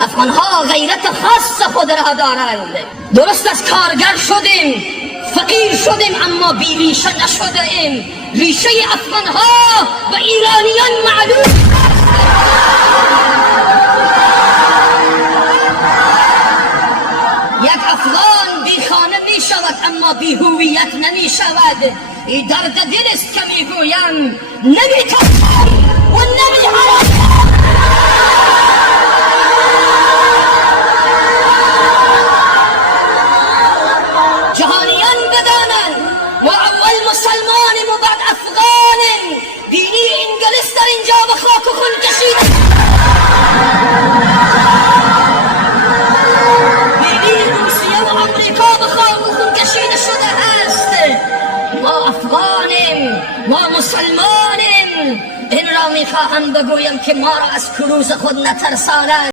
افغانها غیرت خاص خود را دارند. درست از کارگر شدیم، فقیر شدیم، اما بی ریشه نشده ایم. ریشه افغانها و ایرانیان معلوم. یک افغان بی خانه می شود اما بی هویت نمی شود. این درد دل است که می گویم، نمی ترسم و نمی حرام. جهانیان بدانند ما اول مسلمانیم و بعد افغانیم. بینی انگلیس در اینجا به خاک و خون کشیده، بینی روسیه و امریکا به خاک و خون کشیده شده هست. ما افغانیم، ما مسلمانیم. این را میخواهم بگویم که ما را از کروز خود نترسانند.